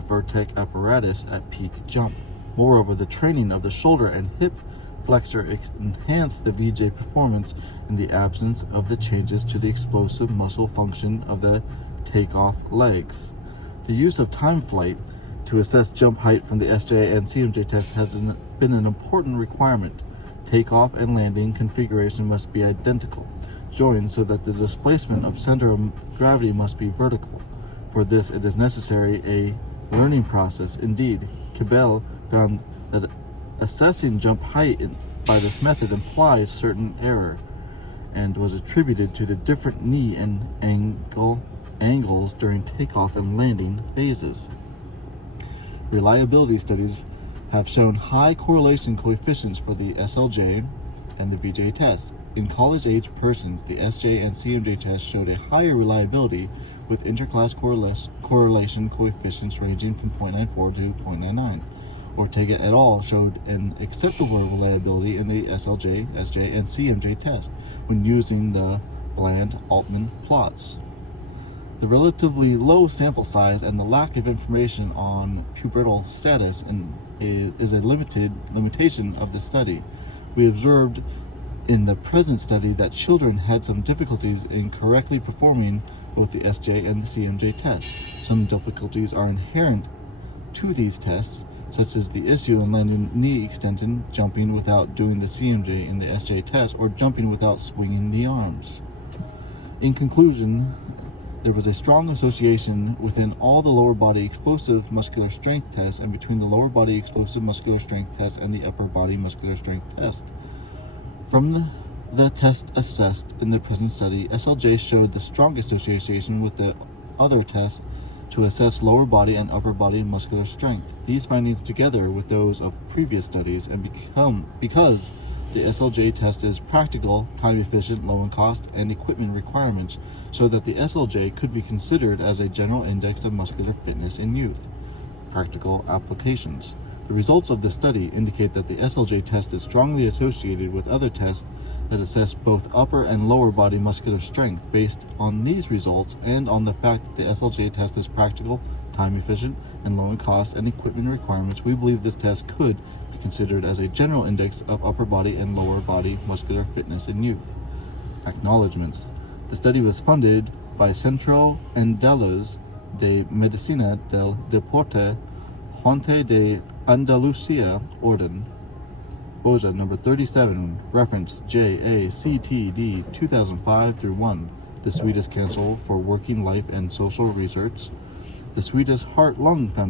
vertec apparatus at peak jump. Moreover, the training of the shoulder and hip flexor enhanced the VJ performance in the absence of the changes to the explosive muscle function of the takeoff legs. The use of time flight to assess jump height from the SJ and CMJ test has been an important requirement. Takeoff and landing configuration must be identical, joined so that the displacement of center of gravity must be vertical. For this, it is necessary a learning process. Indeed, Cabell found that assessing jump height by this method implies certain error and was attributed to the different knee and angles during takeoff and landing phases. Reliability studies have shown high correlation coefficients for the SLJ and the VJ test. In college-age persons, the SJ and CMJ tests showed a higher reliability with interclass correlation coefficients ranging from 0.94 to 0.99. Ortega et al. Showed an acceptable reliability in the SLJ, SJ, and CMJ test when using the Bland-Altman plots. The relatively low sample size and the lack of information on pubertal status is a limitation of the study. We observed in the present study that children had some difficulties in correctly performing both the SJ and the CMJ test. Some difficulties are inherent to these tests, such as the issue in landing knee extension, jumping without doing the CMJ in the SJ test, or jumping without swinging the arms. In conclusion, there was a strong association within all the lower body explosive muscular strength tests and between the lower body explosive muscular strength test and the upper body muscular strength test. From the test assessed in the present study, SLJ showed the strongest association with the other tests to assess lower body and upper body muscular strength. These findings, together with those of previous studies, and because the SLJ test is practical, time efficient, low in cost, and equipment requirements, show that the SLJ could be considered as a general index of muscular fitness in youth. Practical applications. The results of the study indicate that the SLJ test is strongly associated with other tests that assess both upper and lower body muscular strength. Based on these results and on the fact that the SLJ test is practical, time efficient, and low in cost and equipment requirements, we believe this test could be considered as a general index of upper body and lower body muscular fitness in youth. Acknowledgements. The study was funded by Centro Andaluz de Medicina del Deporte, Junta de Andalucía, Orden, BOJA number 37, reference JACTD 2005-1, the Swedish Council for Working Life and Social Research, the Swedish Heart-Lung Foundation.